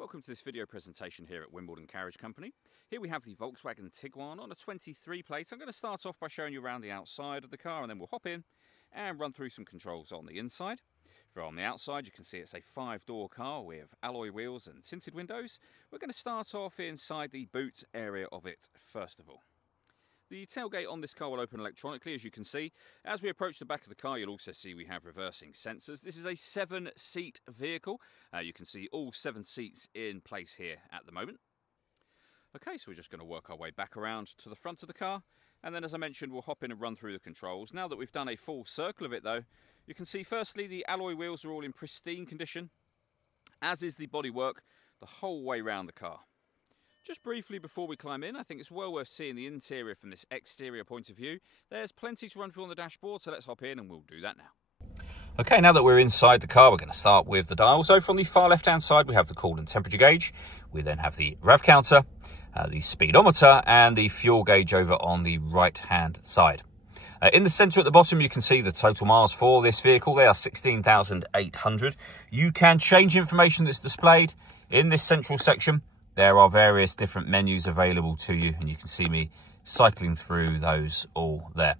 Welcome to this video presentation here at Wimbledon Carriage Company. Here we have the Volkswagen Tiguan on a 23 plate. I'm going to start off by showing you around the outside of the car and then we'll hop in and run through some controls on the inside. From the outside you can see it's a 5-door car with alloy wheels and tinted windows. We're going to start off inside the boot area of it first of all. The tailgate on this car will open electronically, as you can see. As we approach the back of the car, you'll also see we have reversing sensors. This is a 7-seat vehicle. You can see all 7 seats in place here at the moment. Okay, so we're just going to work our way back around to the front of the car. And then, as I mentioned, we'll hop in and run through the controls. Now that we've done a full circle of it, though, you can see, firstly, the alloy wheels are all in pristine condition, as is the bodywork the whole way round the car. Just briefly before we climb in, I think it's well worth seeing the interior from this exterior point of view. There's plenty to run through on the dashboard, so let's hop in and we'll do that now. Okay, now that we're inside the car, we're going to start with the dial. So from the far left-hand side, we have the coolant temperature gauge. We then have the rev counter, the speedometer, and the fuel gauge over on the right-hand side. In the centre at the bottom, you can see the total miles for this vehicle. They are 16,800. You can change information that's displayed in this central section. There are various different menus available to you, and you can see me cycling through those all there.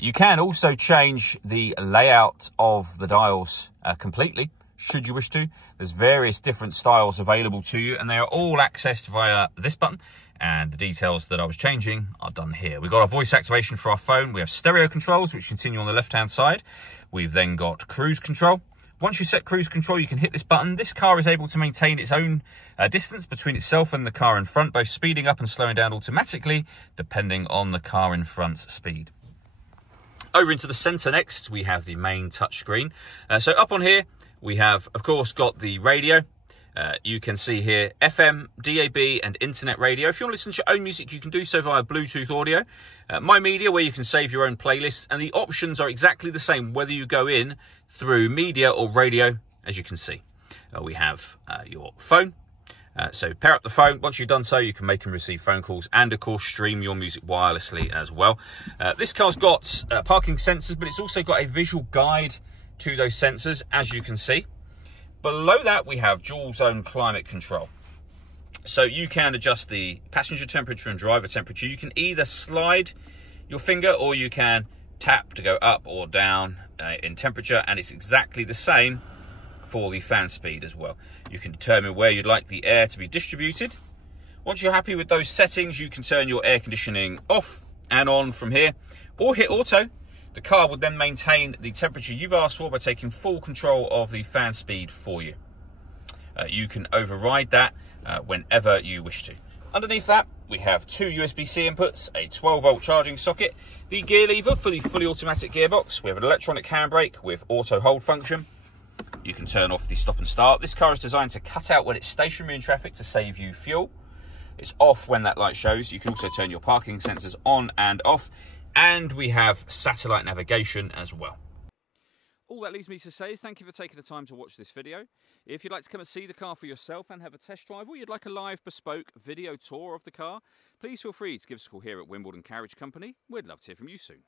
You can also change the layout of the dials completely, should you wish to. There's various different styles available to you, and they are all accessed via this button, and the details that I was changing are done here. We've got our voice activation for our phone. We have stereo controls, which continue on the left-hand side. We've then got cruise control. Once you set cruise control, you can hit this button. This car is able to maintain its own distance between itself and the car in front, both speeding up and slowing down automatically, depending on the car in front's speed. Over into the centre next, we have the main touchscreen. So up on here, we have, of course, got the radio. You can see here FM, DAB and internet radio. If you want to listen to your own music, you can do so via Bluetooth audio. My Media, where you can save your own playlists, and the options are exactly the same whether you go in through media or radio, as you can see. We have your phone. So pair up the phone. Once you've done so, you can make and receive phone calls and, of course, stream your music wirelessly as well. This car's got parking sensors, but it's also got a visual guide to those sensors, as you can see. Below that, we have dual zone climate control. So you can adjust the passenger temperature and driver temperature. You can either slide your finger or you can tap to go up or down in temperature, and it's exactly the same for the fan speed as well. You can determine where you'd like the air to be distributed. Once you're happy with those settings, you can turn your air conditioning off and on from here, or hit auto. The car would then maintain the temperature you've asked for by taking full control of the fan speed for you. You can override that whenever you wish to. Underneath that, we have 2 USB-C inputs, a 12-volt charging socket, the gear lever for the fully automatic gearbox. We have an electronic handbrake with auto hold function. You can turn off the stop and start. This car is designed to cut out when it's stationary in traffic to save you fuel. It's off when that light shows. You can also turn your parking sensors on and off. And we have satellite navigation as well. All that leaves me to say is thank you for taking the time to watch this video. If you'd like to come and see the car for yourself and have a test drive, or you'd like a live bespoke video tour of the car, please feel free to give us a call here at Wimbledon Carriage Company. We'd love to hear from you soon.